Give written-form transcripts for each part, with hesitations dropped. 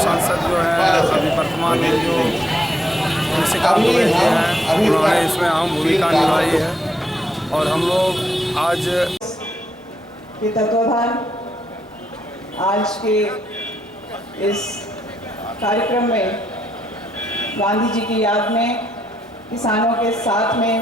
सांसद जो है अभी वर्तमान में जो निशिकांत दुबे जी हैं उन्होंने इसमें अहम भूमिका निभाई है और हम लोग आज के तत्वाधान आज के इस कार्यक्रम में गांधी जी की याद में किसानों के साथ में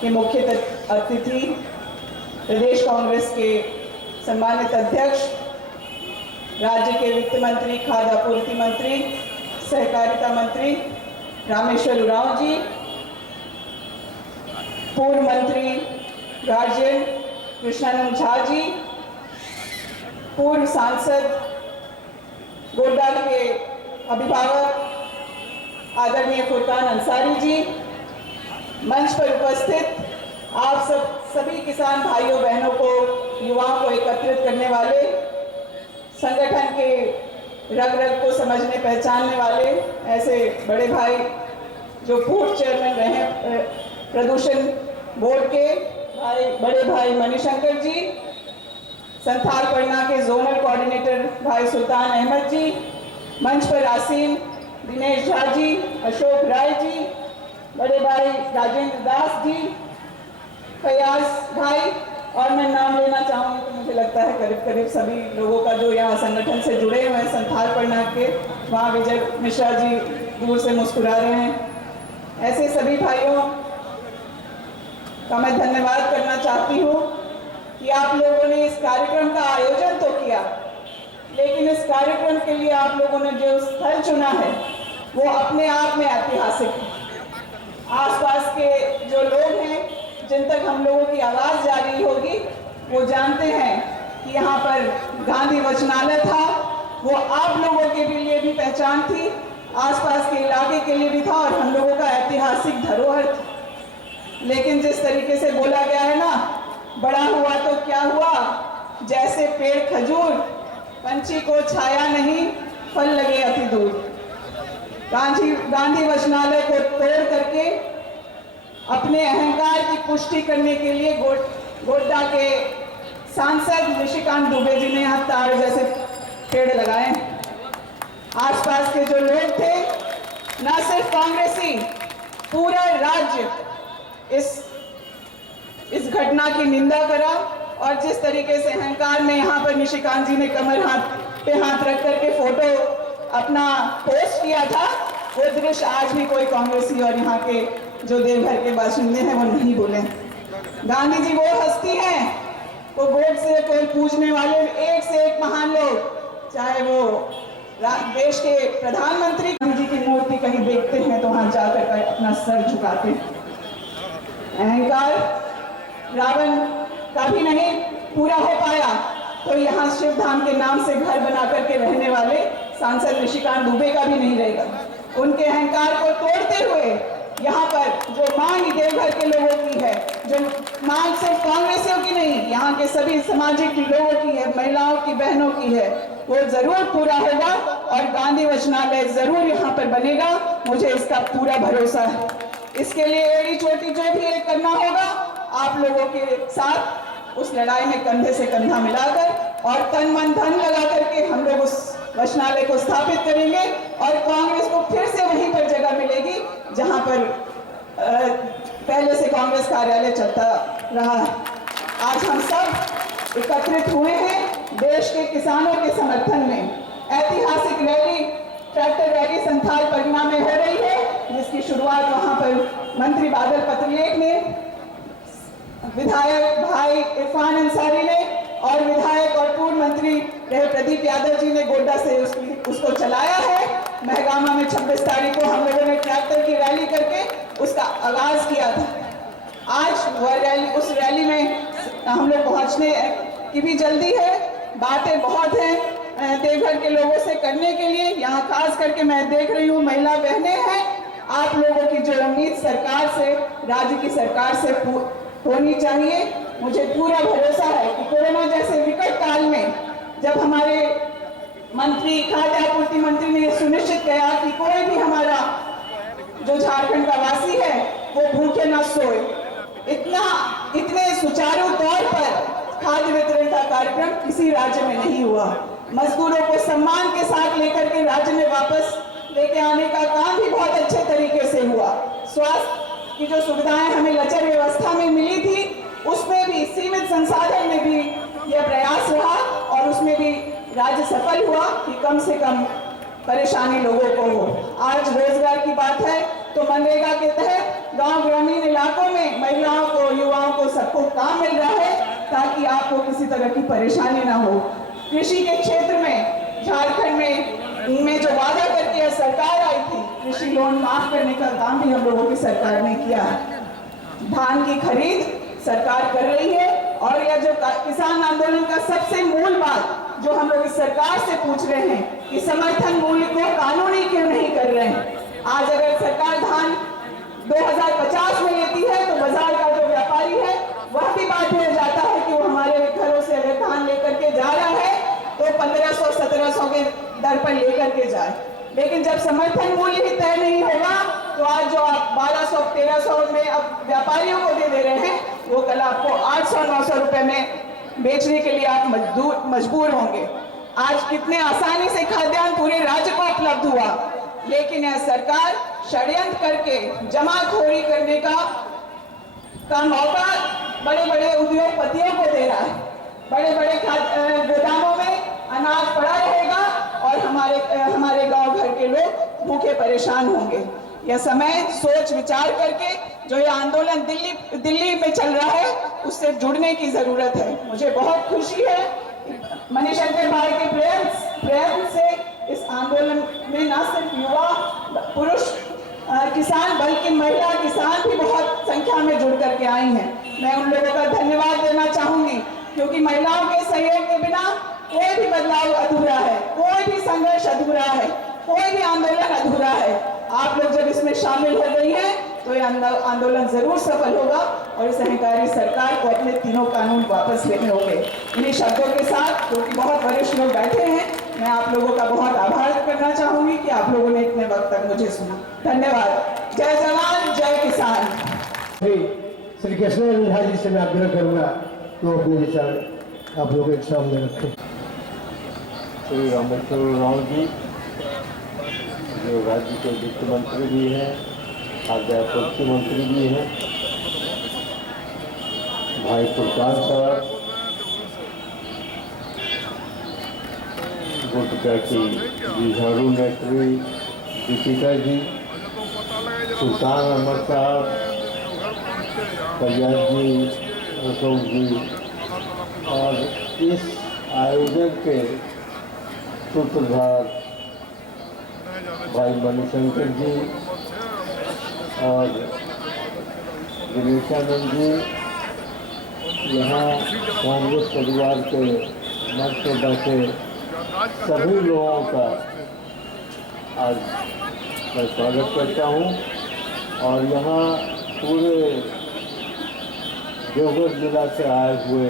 के मुख्य अतिथि प्रदेश कांग्रेस के सम्मानित अध्यक्ष, राज्य के वित्त मंत्री, खाद्य आपूर्ति मंत्री, सहकारिता मंत्री रामेश्वर उरांव जी, पूर्व मंत्री गार्जियन कृष्णानंद झा जी, पूर्व सांसद गोड्डा के अभिभावक आदरणीय फुरकान अंसारी जी, मंच पर उपस्थित आप सभी किसान भाइयों बहनों को, युवाओं को एकत्रित करने वाले, संगठन के रग रग को समझने पहचानने वाले ऐसे बड़े भाई जो पूर्व चेयरमैन रहे प्रदूषण बोर्ड के भाई, बड़े भाई मणिशंकर जी, संथाल पटना के जोनल कोऑर्डिनेटर भाई सुल्तान अहमद जी, मंच पर आसीन दिनेश झा जी, अशोक राय जी, बड़े भाई राजेंद्र दास जी, फयाज भाई, और मैं नाम लेना चाहूँगी तो मुझे लगता है करीब करीब सभी लोगों का जो यहाँ संगठन से जुड़े हुए हैं संथाल पटना के, वहाँ विजय मिश्रा जी दूर से मुस्कुरा रहे हैं। ऐसे सभी भाइयों का मैं धन्यवाद करना चाहती हूँ कि आप लोगों ने इस कार्यक्रम का आयोजन तो किया, लेकिन इस कार्यक्रम के लिए आप लोगों ने जो स्थल चुना है वो अपने आप में ऐतिहासिक है। आसपास के जो लोग हैं जिन तक हम लोगों की आवाज़ जा रही होगी वो जानते हैं कि यहाँ पर गांधी वचनालय था, वो आप लोगों के लिए भी पहचान थी, आसपास के इलाके के लिए भी था और हम लोगों का ऐतिहासिक धरोहर था। लेकिन जिस तरीके से बोला गया है ना, बड़ा हुआ तो क्या हुआ, जैसे पेड़ खजूर, पंछी को छाया नहीं, फल लगे अति दूर। गांधी वचनालय को तोड़ करके अपने अहंकार की पुष्टि करने के लिए गोड्डा के सांसद निशिकांत दुबे जी ने यहाँ तार जैसे पेड़ लगाए। आसपास के जो लोग थे, न सिर्फ कांग्रेसी, पूरा राज्य इस घटना की निंदा करा और जिस तरीके से अहंकार में यहाँ पर निशिकांत जी ने कमर पे हाथ रख करके फोटो अपना पोस्ट किया था, वो दृश्य आज भी कोई कांग्रेसी और यहाँ के जो देवघर के बाशिंदे हैं वो नहीं बोले। गांधी जी वो हस्ती हैं, वो गोड से कोई पूजने वाले एक से एक महान लोग, चाहे वो देश के प्रधानमंत्री गांधी जी की मूर्ति कहीं देखते हैं तो वहां जाकर अपना सर झुकाते हैं। अहंकार रावण का भी नहीं पूरा हो पाया तो यहाँ शिवधाम के नाम से घर बना करके रहने वाले सांसद निशिकांत दुबे का भी नहीं रहेगा। उनके अहंकार को तोड़ते हुए यहाँ पर जो मांग देवघर के लोगों की है, जो मांग सिर्फ कांग्रेसियों की नहीं, यहाँ के सभी सामाजिक लोगों की है, महिलाओं की, बहनों की है, वो जरूर पूरा होगा और गांधी वचनालय जरूर यहाँ पर बनेगा, मुझे इसका पूरा भरोसा है। इसके लिए एड़ी चोटी जो भी एक करना होगा, आप लोगों के साथ उस लड़ाई में कंधे से कंधा मिलाकर और तन मन धन लगा करके हम लोग उस वचनालय को स्थापित करेंगे और कांग्रेस को फिर से वहीं पर जगह मिलेगी जहां पर पहले से कांग्रेस कार्यालय चलता रहा है। आज हम सब एकत्रित हुए हैं देश के किसानों के समर्थन में। ऐतिहासिक rally, tractor rally Santhal Patna में हो रही है, जिसकी शुरुआत वहां पर मंत्री बादल पत्रलेख ने, विधायक भाई इरफान अंसारी ने और विधायक और पूर्व मंत्री रहे प्रदीप यादव जी ने गोड्डा से उसको चलाया है। महगामा में 26 तारीख को हम लोगों ने ट्रैक्टर की रैली करके उसका आगाज किया था। आज वह रैली, उस रैली में हम लोग पहुंचने की भी जल्दी है, बातें बहुत हैं देवघर के लोगों से करने के लिए। यहाँ खास करके मैं देख रही हूँ महिला बहनें हैं, आप लोगों की जो उम्मीद सरकार से, राज्य की सरकार से होनी चाहिए। मुझे पूरा भरोसा है कि कोरोना जैसे विकट काल में जब हमारे मंत्री, खाद्य आपूर्ति मंत्री ने सुनिश्चित किया कि कोई भी हमारा जो झारखंड का वासी है वो भूखे न सोए, इतने सुचारू तौर पर खाद्य वितरण का कार्यक्रम किसी राज्य में नहीं हुआ। मजदूरों को सम्मान के साथ लेकर के राज्य में वापस लेके आने का काम भी बहुत अच्छे तरीके से हुआ। स्वास्थ्य की जो सुविधाएं हमें लचर व्यवस्था में मिली थी, उसमें भी सीमित संसाधन में भी यह प्रयास रहा और उसमें भी राज्य सफल हुआ कि कम से कम परेशानी लोगों को हो। आज रोजगार की बात है तो मनरेगा के तहत गांव ग्रामीण इलाकों में महिलाओं को, युवाओं को, सबको काम मिल रहा है ताकि आपको किसी तरह की परेशानी ना हो। कृषि के क्षेत्र में झारखंड में जो वादा करके सरकार आई थी, कृषि लोन माफ करने का काम भी हम लोगों की सरकार ने किया है। धान की खरीद सरकार कर रही है और यह जो किसान आंदोलन का सबसे मूल बात जो हम लोग इस सरकार से पूछ रहे हैं कि समर्थन मूल्य को कानूनी क्यों नहीं कर रहे हैं। आज अगर सरकार धान 2050 में लेती है तो बाजार का जो व्यापारी है वह भी बाध्य हो जाता है कि वो हमारे घरों से अगर धान लेकर के जा रहा है तो 1500-1700 के दर पर लेकर के जाए, लेकिन जब समर्थन मूल्य ही तय नहीं होगा तो आज जो आप 1200-1300 में अब व्यापारियों को दे रहे हैं वो कल आपको 800-900 रुपए में बेचने के लिए आप मजबूर होंगे। आज कितने आसानी से खाद्यान्न पूरे राज्य को उपलब्ध हुआ, लेकिन यह सरकार षड्यंत्र करके जमाखोरी करने का मौका बड़े बड़े उद्योगपतियों को दे रहा है। बड़े बड़े गोदामों में अनाज पड़ा रहेगा और हमारे गांव घर के लोग भूखे परेशान होंगे। यह समय सोच विचार करके जो ये आंदोलन दिल्ली में चल रहा है उससे जुड़ने की जरूरत है। मुझे बहुत खुशी है मणिशंकर भाई के प्रयत्न से इस आंदोलन में न सिर्फ युवा पुरुष किसान बल्कि महिला किसान भी बहुत संख्या में जुड़ करके आई हैं। मैं उन लोगों का धन्यवाद देना चाहूंगी क्योंकि महिलाओं के सहयोग के बिना कोई भी बदलाव अधूरा है, कोई भी संघर्ष अधूरा है, कोई भी आंदोलन अधूरा है। आप लोग जब इसमें शामिल हो गई हैं तो ये आंदोलन जरूर सफल होगा और इस अहंकारी सरकार को अपने तीनों कानून वापस लेने होंगे। इन्हीं शब्दों के साथ जो कि बहुत वरिष्ठ लोग बैठे हैं, मैं आप लोगों का बहुत आभार करना चाहूंगी कि आप लोगों ने इतने वक्त तक मुझे सुना। धन्यवाद। जय जवान जय किसान। श्री कृष्ण झा जी से मैं आग्रह करूंगा तो अपने विचार आप लोगों के सामने रखें। श्री रामेश्वर राव जी जो राज्य के वित्त मंत्री भी हैं, आपूर्ति मंत्री भी हैं, भाई प्रकाश साहब, गुटका की झाड़ू नेत्री दीपिका जी, सुल्तान अहमद साहब, कल्याण जी, अशोक जी और इस आयोजन के सूत्रधार भाई मणिशंकर जी और दिनेशानंद जी, यहाँ कांग्रेस परिवार के मंच पर बैठे सभी लोगों का आज मैं स्वागत करता हूँ और यहाँ पूरे देवघर जिला से आए हुए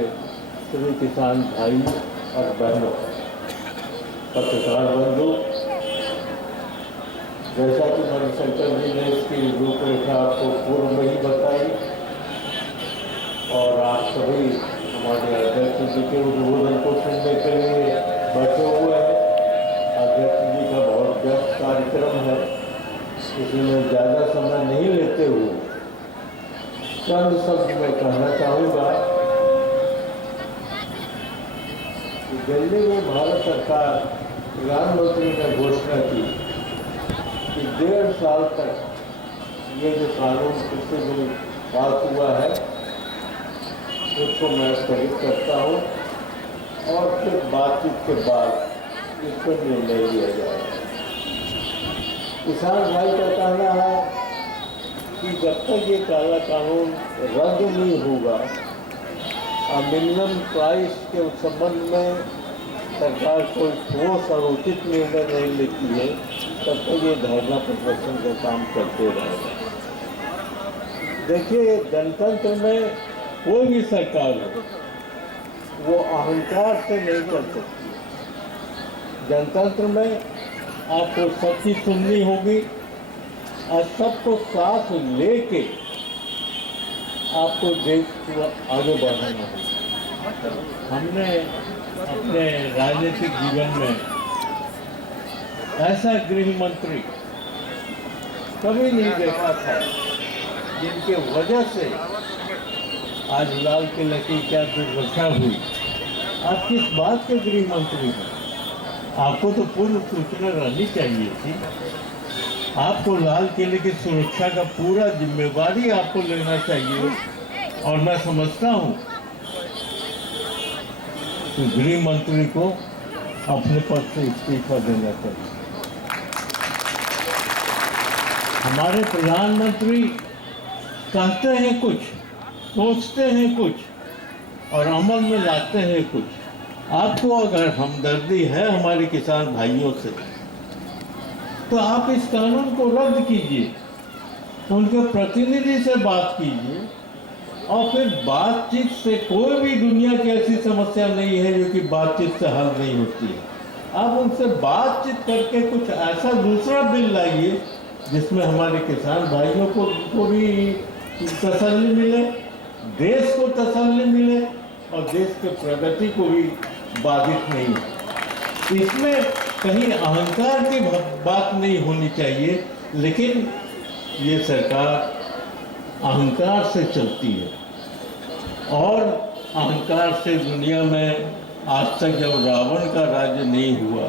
सभी किसान भाई और बहनों, पत्रकार बंधु, जैसा कि मणिशंकर जी ने इसकी रूपरेखा आपको पूर्व में ही बताई और आप सभी हमारे अध्यक्ष जी के उद्बोधन को सुनने के लिए बैठे हुए हैं। अध्यक्ष जी का बहुत व्यस्त कार्यक्रम है, इसलिए ज़्यादा समय नहीं लेते हुए चंद शब्द मैं कहना चाहूँगा कि दिल्ली में भारत सरकार प्रधानमंत्री ने घोषणा की कि 1.5 साल तक ये जो कानून कृषि बिल पास हुआ है उसको मैं स्थगित करता हूँ और फिर बातचीत के बाद इस पर निर्णय लिया जाएगा। किसान भाई का कहना है कि जब तक ये काला कानून रद्द नहीं होगा और मिनिमम प्राइस के संबंध में सरकार कोई ठोस और उचित निर्णय नहीं लेती है, तब तक ये धरना प्रदर्शन का काम करते रहेगा। देखिए, गणतंत्र में कोई भी सरकार हो वो अहंकार से नहीं कर सकती। जनतंत्र में आपको सबकी सुननी होगी और सबको साथ लेके आपको देश को आगे बढ़ाना होगा। हमने अपने राजनीतिक जीवन में ऐसा गृह मंत्री कभी नहीं देखा था, जिनके वजह से आज लाल किले की क्या दुर्दशा हुई। आप किस बात के गृह मंत्री हैं? आपको तो पूर्व सूचना रहनी चाहिए थी। आपको लाल किले की सुरक्षा का पूरा जिम्मेवारी आपको लेना चाहिए। और मैं समझता हूँ कि गृह मंत्री को अपने पद से इस्तीफा देना चाहिए। हमारे प्रधानमंत्री कहते हैं कुछ, सोचते हैं कुछ और अमल में लाते हैं कुछ। आपको अगर हमदर्दी है हमारे किसान भाइयों से, तो आप इस कानून को रद्द कीजिए, उनके प्रतिनिधि से बात कीजिए और फिर बातचीत से कोई भी दुनिया की ऐसी समस्या नहीं है जो कि बातचीत से हल नहीं होती है। आप उनसे बातचीत करके कुछ ऐसा दूसरा बिल लाइए जिसमें हमारे किसान भाइयों को भी तसल्ली मिले, देश को तसल्ली मिले और देश के प्रगति को भी बाधित नहीं हो। इसमें कहीं अहंकार की बात नहीं होनी चाहिए, लेकिन ये सरकार अहंकार से चलती है और अहंकार से दुनिया में आज तक जब रावण का राज्य नहीं हुआ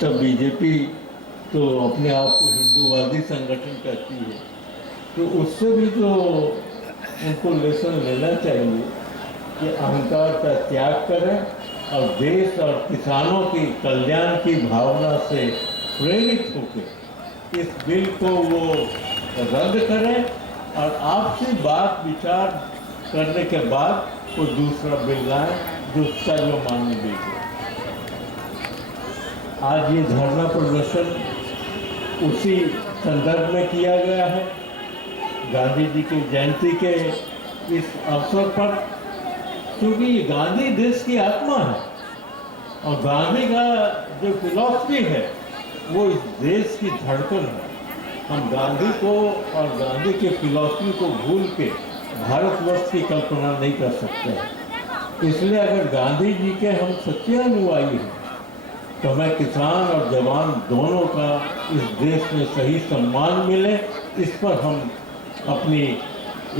तब बीजेपी तो अपने आप को हिंदूवादी संगठन कहती है, तो उससे भी तो उनको लेसन लेना चाहिए कि अहंकार का त्याग करें और देश और किसानों की कल्याण की भावना से प्रेरित होकर इस बिल को वो रद्द करें और आपसी बात विचार करने के बाद वो दूसरा बिल लाएं जो सर्वमान्य बिल है। आज ये धरना प्रदर्शन उसी संदर्भ में किया गया है, गांधी जी की जयंती के इस अवसर पर, क्योंकि ये गांधी देश की आत्मा है और गांधी का जो फिलॉसफी है वो इस देश की धड़कन है। हम गांधी को और गांधी के फिलॉसफी को भूल के भारतवर्ष की कल्पना नहीं कर सकते। इसलिए अगर गांधी जी के हम सच्चे अनुयायी हैं तो हमें किसान और जवान दोनों का इस देश में सही सम्मान मिले, इस पर हम अपनी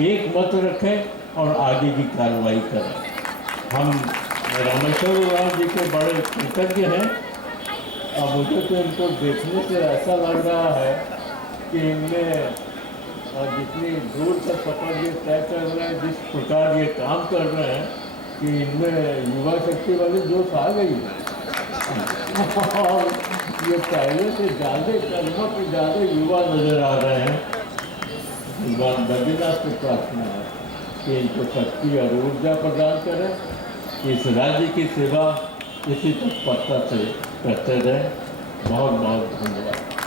एक मत रखें और आगे की कार्रवाई करें। हम रामेश्वर उरांव जी के बड़े कृतज्ञ हैं और मुझे तो इनको देखने से ऐसा लग रहा है कि इनमें जितनी दूर का सफर ये तय कर रहे हैं, जिस प्रकार ये काम कर रहे हैं, कि इनमें युवा शक्ति वाली जोश आ गई है और ये पहले से ज़्यादा कर्मों से ज़्यादा युवा नजर आ रहे हैं। भगवान बद्रीनाथ से प्रार्थना है कि इनको शक्ति और ऊर्जा प्रदान करें, इस राज्य की सेवा इसी तत्परता से करते रहें। बहुत बहुत धन्यवाद।